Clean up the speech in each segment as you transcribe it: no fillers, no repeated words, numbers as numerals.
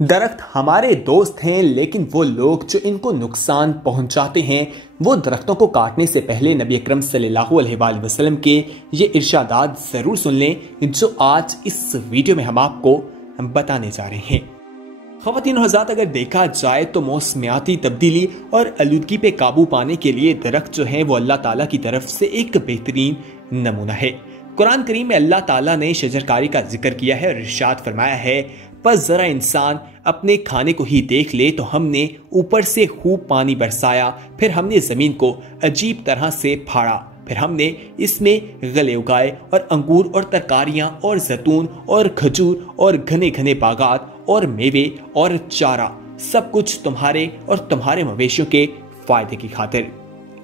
दरख्त हमारे दोस्त हैं, लेकिन वो लोग जो इनको नुकसान पहुंचाते हैं वो दरख्तों को काटने से पहले नबी अकरम सल्लल्लाहु अलैहि वसल्लम के ये इरशादात जरूर सुन लें, जो आज इस वीडियो में हम आपको बताने जा रहे हैं। ख़वातीन हज़रात, अगर देखा जाए तो मौसमियाती तब्दीली और आलूदगी पे काबू पाने के लिए दरख्त जो है वो अल्लाह ताला की तरफ से एक बेहतरीन नमूना है। कुरान करीम में अल्लाह ताला ने शजरकारी का जिक्र किया है और इरशाद फरमाया है, बस जरा इंसान अपने खाने को ही देख ले तो हमने ऊपर से खूब पानी बरसाया, फिर हमने जमीन को अजीब तरह से फाड़ा, फिर हमने इसमें गले उगाए और अंगूर और तरकारियां और जैतून और खजूर और घने घने बागात और मेवे और चारा, सब कुछ तुम्हारे और तुम्हारे मवेशियों के फायदे की खातिर।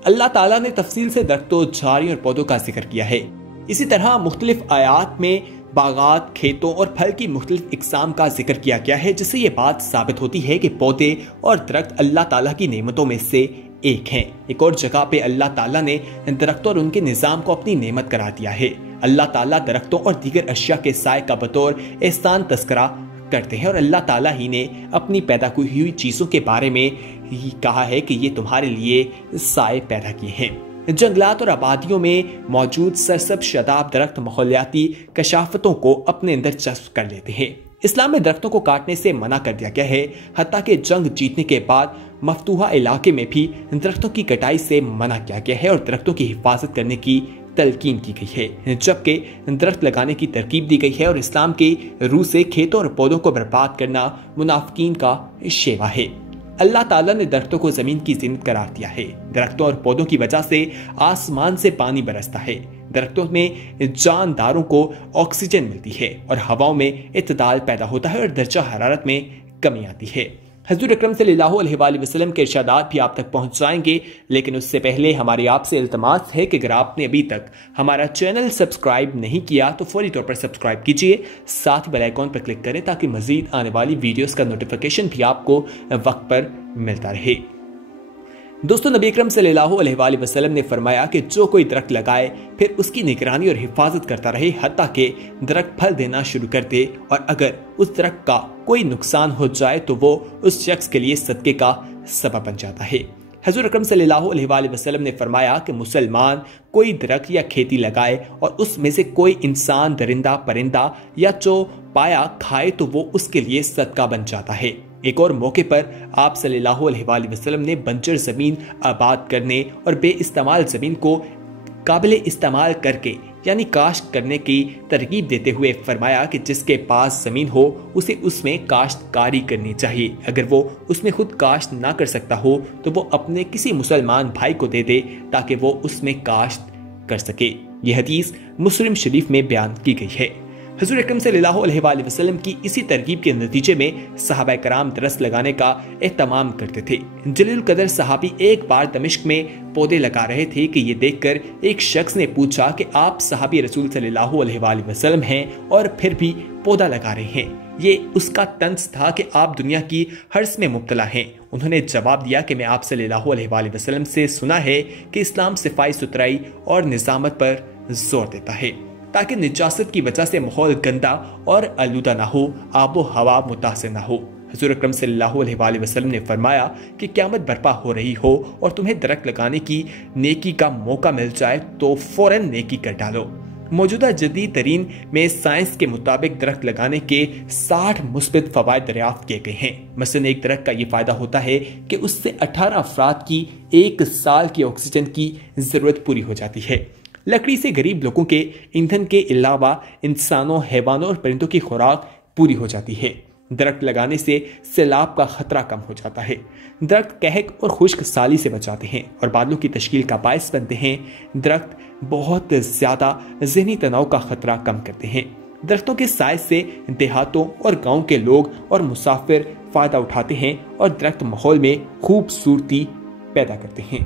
अल्लाह ताला ने तफसील से दरख्तों, झाड़ियों और पौधों का जिक्र किया है। इसी तरह मुख्तलिफ आयात में बागात, खेतों और फल की मुख्तलिफ इकसाम का जिक्र किया गया है, जिससे ये बात साबित होती है कि पौधे और दरख्त अल्लाह ताला की नेमतों में से एक हैं। एक और जगह पे अल्लाह ताला ने दरख्तों और उनके निज़ाम को अपनी नेमत करार दिया है। अल्लाह ताला दरख्तों और दीगर अशिया के साए का बतौर एहसान तस्करा करते हैं और अल्लाह ताला ही ने अपनी पैदा हुई चीज़ों के बारे में ही कहा है कि ये तुम्हारे लिए साए पैदा किए हैं। जंगलात और आबादियों में मौजूद सरसब्ज़ शादाब दरख्त माहौलियाती कशाफतों को अपने अंदर जज्ब कर लेते हैं। इस्लाम में दरख्तों को काटने से मना कर दिया गया है, हत्ता कि जंग जीतने के बाद मफतूहा इलाके में भी दरख्तों की कटाई से मना किया गया है और दरख्तों की हिफाजत करने की तलकीन की गई है, जबकि दरख्त लगाने की तरकीब दी गई है और इस्लाम के रूह से खेतों और पौधों को बर्बाद करना मुनाफिकीन का शेवा है। अल्लाह ताला ने दरख्तों को जमीन की ज़ीनत करार दिया है। दरख्तों और पौधों की वजह से आसमान से पानी बरसता है, दरख्तों में जानदारों को ऑक्सीजन मिलती है और हवाओं में इत्तदाल पैदा होता है और दर्जा हरारत में कमी आती है। हज़रत अकरम सल्लल्लाहु अलैहि वसल्लम के इरशादात भी आप तक पहुंच जाएंगे, लेकिन उससे पहले हमारी आपसे इल्तमास है कि अगर आपने अभी तक हमारा चैनल सब्सक्राइब नहीं किया तो फौरी तौर पर सब्सक्राइब कीजिए, साथ ही बेल आइकॉन पर क्लिक करें ताकि मजीद आने वाली वीडियोस का नोटिफिकेशन भी आपको वक्त पर मिलता रहे। दोस्तों, नबी अकरम सल्लल्लाहु अलैहि वसल्लम ने फरमाया कि जो कोई दरख्त लगाए फिर उसकी निगरानी और हिफाजत करता रहे हत्ता कि दरख्त फल देना शुरू कर दे, और अगर उस दरख्त का कोई नुकसान हो जाए तो वो उस शख्स के लिए सदके का सबब बन जाता है। हज़रत अकरम सल्लल्लाहु अलैहि वसल्लम ने फरमाया कि मुसलमान कोई दरख्त या खेती लगाए और उसमें से कोई इंसान, दरिंदा, परिंदा या जो पाया खाए तो वो उसके लिए सदका बन जाता है। एक और मौके पर आप सल्लल्लाहु अलैहि वसल्लम ने बंजर जमीन आबाद करने और बेइस्तेमाल जमीन को काबिल इस्तेमाल करके यानी काश्त करने की तरकीब देते हुए फरमाया कि जिसके पास जमीन हो उसे उसमें काश्तकारी करनी चाहिए। अगर वो उसमें खुद काश्त ना कर सकता हो तो वो अपने किसी मुसलमान भाई को दे दे ताकि वो उसमें काश्त कर सके। यह हदीस मुस्लिम शरीफ में बयान की गई है। हज़रत अकरम सल्लल्लाहु अलैहि वसल्लम की इसी तरकीब के नतीजे में सहाबा कराम दरख्त लगाने का एहतमाम करते थे। जलील कदर सहाबी एक बार दमिश्क में पौधे लगा रहे थे कि ये देखकर एक शख्स ने पूछा कि आप सहाबी रसूल सल्लल्लाहु अलैहि वसल्लम हैं और फिर भी पौधा लगा रहे हैं। ये उसका तंज था कि आप दुनिया की हर्ष में मुब्तला हैं। उन्होंने जवाब दिया कि मैं आप सल्लल्लाहु अलैहि वसल्लम से सुना है कि इस्लाम सफाई सुथराई और निजामत पर जोर देता है ताकि निजासत की वजह से माहौल गंदा और आलूदा ना हो, आबो हवा मुतासिर ना हो। हज़रत अकरम सल्लल्लाहु अलैहि वसल्लम ने फरमाया कि क़यामत बर्पा हो रही हो और तुम्हें दरख्त लगाने की नेकी का मौका मिल जाए तो फौरन नेकी कर डालो। मौजूदा जदीद तरीन में साइंस के मुताबिक दरख्त लगाने के 60 मुस्बित फ़वाइद दरियाफ्त किए गए हैं। मसलन एक दरख्त का ये फ़ायदा होता है कि उससे 18 अफराद की एक साल की ऑक्सीजन की ज़रूरत पूरी हो जाती है। लकड़ी से गरीब लोगों के ईंधन के अलावा इंसानों, हैवानों और परिंदों की खुराक पूरी हो जाती है। दरख्त लगाने से सैलाब का खतरा कम हो जाता है। दरख्त कहक और खुश्क साली से बचाते हैं और बादलों की तश्कील का बायस बनते हैं। दरख्त बहुत ज्यादा ज़हनी तनाव का खतरा कम करते हैं। दरख्तों के साए से देहातों और गाँव के लोग और मुसाफिर फायदा उठाते हैं और दरख्त माहौल में खूबसूरती पैदा करते हैं।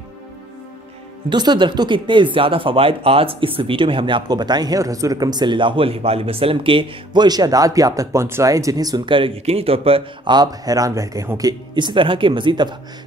दोस्तों, दरख्तों के इतने ज्यादा फवायद आज इस वीडियो में हमने आपको बताए हैं और हुज़ूर अकरम सल्लल्लाहु अलैहि वसल्लम के वो इरशादात भी आप तक पहुंचाए जिन्हें सुनकर यकीनी तौर पर आप हैरान रह गए होंगे। इसी तरह के मजीद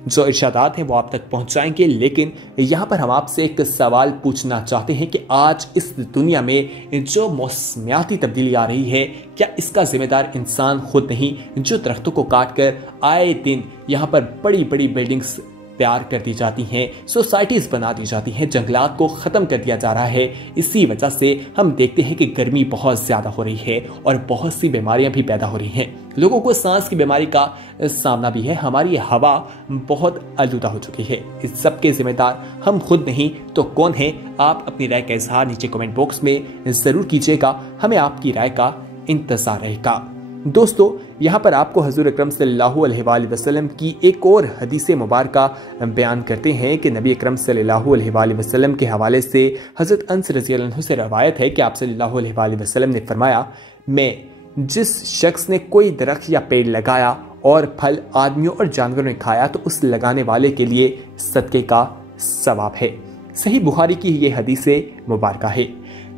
जो इरशादात हैं वो आप तक पहुंचाएंगे, लेकिन यहाँ पर हम आपसे एक सवाल पूछना चाहते हैं कि आज इस दुनिया में जो मौसमियाती तब्दीली आ रही है, क्या इसका जिम्मेदार इंसान खुद नहीं, जो दरख्तों को काट कर आए दिन यहाँ पर बड़ी बड़ी बिल्डिंग्स तैयार कर दी जाती हैं, सोसाइटीज बना दी जाती हैं, जंगलात को खत्म कर दिया जा रहा है। इसी वजह से हम देखते हैं कि गर्मी बहुत ज्यादा हो रही है और बहुत सी बीमारियां भी पैदा हो रही हैं। लोगों को सांस की बीमारी का सामना भी है। हमारी हवा बहुत आलूदा हो चुकी है। इस सब के जिम्मेदार हम खुद नहीं तो कौन है? आप अपनी राय का इजहार नीचे कमेंट बॉक्स में जरूर कीजिएगा। हमें आपकी राय का इंतजार रहेगा। दोस्तों, यहाँ पर आपको हुज़ूर अकरम सल्लल्लाहु अलैहि वसल्लम की एक और हदीस मुबारका बयान करते हैं कि नबी अकरम सल्लल्लाहु अलैहि वसल्लम के हवाले से हज़रत अनस रज़ियल्लाहु अन्हु से रवायत है कि आप सल्लल्लाहु अलैहि वसल्लम ने फरमाया, मैं जिस शख्स ने कोई दरख्त या पेड़ लगाया और फल आदमियों और जानवरों ने खाया तो उस लगाने वाले के लिए सदके का सवाब है। सही बुखारी की ये हदीस मुबारका है।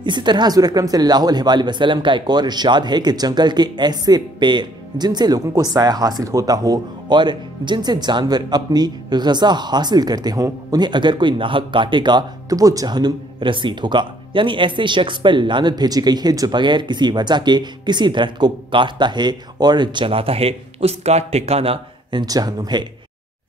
इसी तरह हुज़ूर अकरम सल्लल्लाहु अलैहि वसल्लम का एक और इरशाद है कि जंगल के ऐसे पेड़ जिनसे लोगों को साया हासिल होता हो और जिनसे जानवर अपनी ग़िज़ा हासिल करते हों, उन्हें अगर कोई नाहक काटेगा तो वो जहन्नुम रसीद होगा। यानी ऐसे शख्स पर लानत भेजी गई है जो बगैर किसी वजह के किसी दरख्त को काटता है और जलाता है, उसका ठिकाना जहन्नुम है।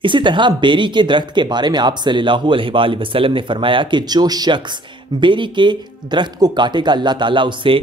इसी तरह बेरी के दरख्त के बारे में आप सल्लल्लाहु अलैहि वसल्लम ने फरमाया कि जो शख्स बेरी के दरख्त को काटेगा, अल्लाह ताला उसे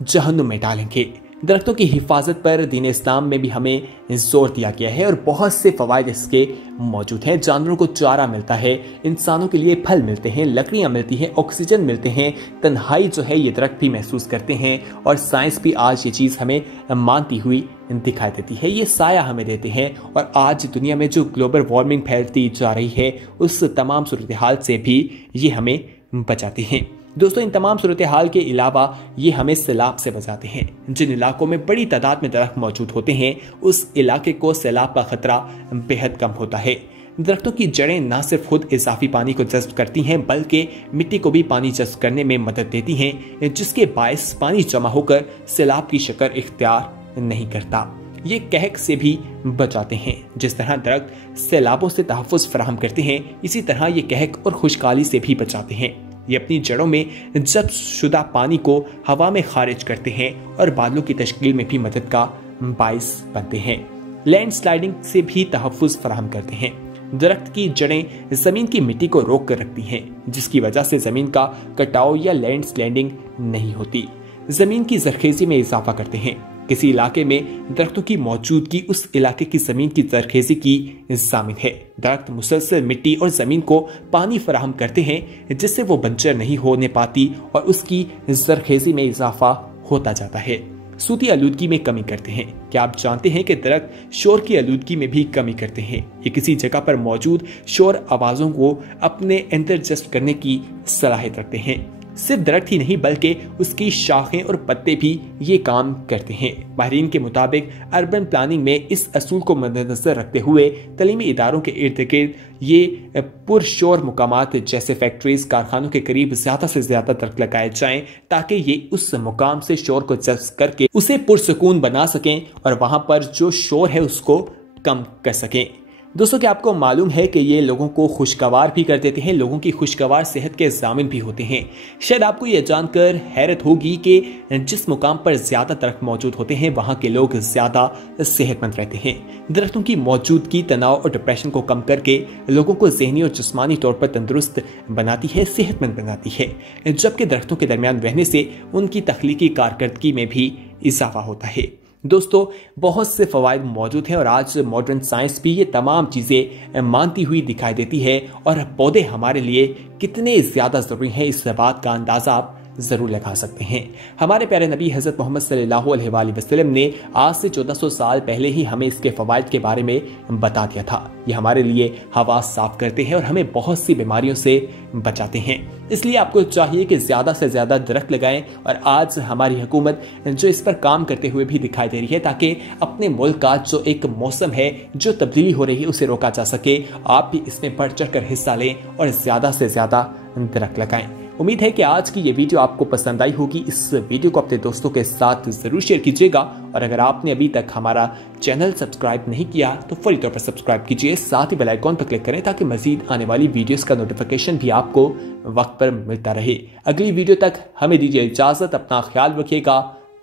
जहन्नुम में डालेंगे। दरख्तों की हिफाजत पर दीन इस्लाम में भी हमें जोर दिया गया है और बहुत से फवायद इसके मौजूद हैं। जानवरों को चारा मिलता है, इंसानों के लिए फल मिलते हैं, लकड़ियां मिलती हैं, ऑक्सीजन मिलते हैं, तन्हाई जो है ये दरख्त भी महसूस करते हैं और साइंस भी आज ये चीज़ हमें मानती हुई दिखाई देती है। ये साया हमें देते हैं और आज दुनिया में जो ग्लोबल वार्मिंग फैलती जा रही है उस तमाम सूरत हाल से भी ये हमें बचाते हैं। दोस्तों, इन तमाम सूरत हाल के अलावा ये हमें सैलाब से बचाते हैं। जिन इलाकों में बड़ी तादाद में दरख्त मौजूद होते हैं उस इलाके को सैलाब का खतरा बेहद कम होता है। दरख्तों की जड़ें न सिर्फ खुद इजाफी पानी को जज्ब करती हैं बल्कि मिट्टी को भी पानी जज्ब करने में मदद देती हैं, जिसके बायस पानी जमा होकर सैलाब की शक्ल इख्तियार नहीं करता। ये कहक से भी बचाते हैं। जिस तरह दरख्त सैलाबों से तहफ़्फ़ुज़ फराहम करते हैं, इसी तरह ये कहक और खुशकाली से भी बचाते हैं। ये अपनी जड़ों में जब्त शुदा पानी को हवा में खारिज करते हैं और बादलों की तश्कील में भी मदद का बाइस बनते हैं। लैंड स्लाइडिंग से भी तहफ़्फ़ुज़ फराहम करते हैं। दरख्त की जड़ें जमीन की मिट्टी को रोक कर रखती हैं, जिसकी वजह से जमीन का कटाव या लैंड स्लाइडिंग नहीं होती। जमीन की जरखेजी में इजाफा करते हैं। किसी इलाके में दरख्तों की मौजूदगी उस इलाके की जमीन की जरखेजी की जामिन है। दरख्त मुसलसल मिट्टी और जमीन को पानी फराहम करते हैं, जिससे वो बंजर नहीं होने पाती और उसकी जरखेजी में इजाफा होता जाता है। सूती आलूदगी में कमी करते हैं। क्या आप जानते हैं कि दरख्त शोर की आलूदगी में भी कमी करते हैं? ये किसी जगह पर मौजूद शोर आवाजों को अपने अंदर जस्ट करने की सलाहियत रखते हैं। सिर्फ दरख्त ही नहीं बल्कि उसकी शाखें और पत्ते भी ये काम करते हैं। माहिरीन के मुताबिक अर्बन प्लानिंग में इस असूल को मद्देनजर रखते हुए तलीमी इदारों के इर्द गिर्द ये पुरशोर मुकामात जैसे फैक्ट्रीज, कारखानों के करीब ज्यादा से ज्यादा दरख्त लगाए जाएं ताकि ये उस मुकाम से शोर को जज्ब करके उसे पुरसुकून बना सकें और वहां पर जो शोर है उसको कम कर सकें। दोस्तों, क्या आपको मालूम है कि ये लोगों को खुशगवार भी कर देते हैं, लोगों की खुशगवार सेहत के जामिन भी होते हैं। शायद आपको ये जानकर हैरत होगी कि जिस मुकाम पर ज्यादा दरख्त मौजूद होते हैं वहां के लोग ज्यादा सेहतमंद रहते हैं। दरख्तों की मौजूदगी तनाव और डिप्रेशन को कम करके लोगों को ज़हनी और जिस्मानी तौर पर तंदुरुस्त बनाती है, सेहतमंद बनाती है, जबकि दरख्तों के दरमियान रहने से उनकी तख्लीकी कारकर्दगी में भी इजाफा होता है। दोस्तों, बहुत से फवायद मौजूद हैं और आज मॉडर्न साइंस भी ये तमाम चीज़ें मानती हुई दिखाई देती है और पौधे हमारे लिए कितने ज़्यादा ज़रूरी हैं इस बात का अंदाज़ा आप जरूर लगा सकते हैं। हमारे प्यारे नबी हजरत मोहम्मद सल्लल्लाहु अलैहि वसल्लम ने आज से 1400 साल पहले ही हमें इसके फवाइद के बारे में बता दिया था। ये हमारे लिए हवा साफ करते हैं और हमें बहुत सी बीमारियों से बचाते हैं। इसलिए आपको चाहिए कि ज्यादा से ज्यादा दरख्त लगाएं और आज हमारी हुकूमत जो इस पर काम करते हुए भी दिखाई दे रही है ताकि अपने मुल्क का जो एक मौसम है, जो तब्दीली हो रही है, उसे रोका जा सके। आप भी इसमें बढ़ चढ़ कर हिस्सा लें और ज्यादा से ज्यादा दरख्त लगाएं। उम्मीद है कि आज की ये वीडियो आपको पसंद आई होगी। इस वीडियो को अपने दोस्तों के साथ जरूर शेयर कीजिएगा और अगर आपने अभी तक हमारा चैनल सब्सक्राइब नहीं किया तो फौरी तौर पर सब्सक्राइब कीजिए, साथ ही बेल आइकॉन पर क्लिक करें ताकि मजीद आने वाली वीडियोस का नोटिफिकेशन भी आपको वक्त पर मिलता रहे। अगली वीडियो तक हमें दीजिए इजाजत, अपना ख्याल रखिएगा।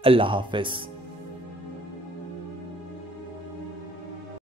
अल्लाह हाफिज।